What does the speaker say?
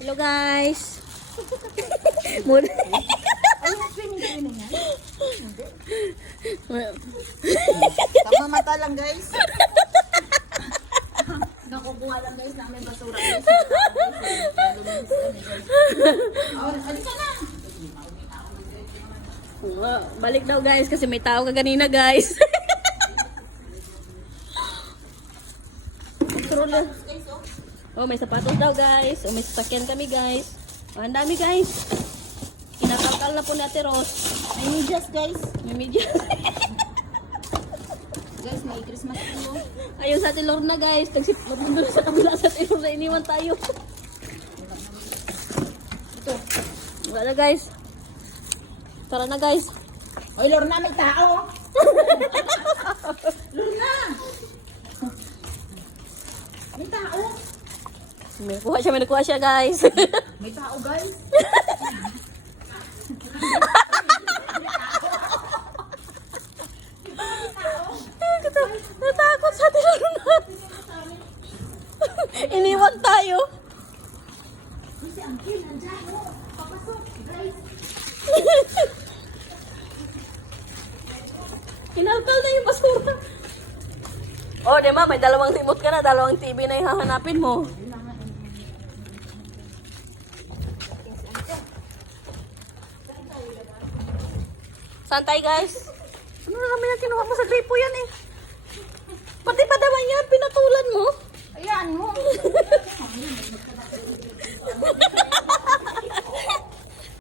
Hello guys. Muna. Tama mata lang guys. Nakukuha lang guys na may basura guys. Alika na. Balik daw guys kasi may tao ka kanina guys. Stroller. Oh, may sapatos daw guys. Oh, may sasakyan kami guys. Oh, ang dami guys. Kinakalkal na po ni Ate Ros. May medyas guys. May media. Guys, may Christmas tree. Ayun sa Ate Lorna guys. Nagsipot doon sa kabila sa Ate Lorna. Iniwan tayo. Ito. Wala na guys. Tara na guys. Oy, Lorna, may tao. Lorna. May tao. May nakuha siya guys. May tao guys. Natakot sa Ate Lorna. Iniwan tayo. Si Angkin, nandiyan. Papasok, guys. Kinalkal na yung basura. Oh, di ba? May dalawang remote ka na, dalawang TV na yung hahanapin mo. Saan tayo, guys? Ano na kami na kinuha mo sa gripo yan eh? Pati pa naman yan, pinatulan mo. Ayan mo.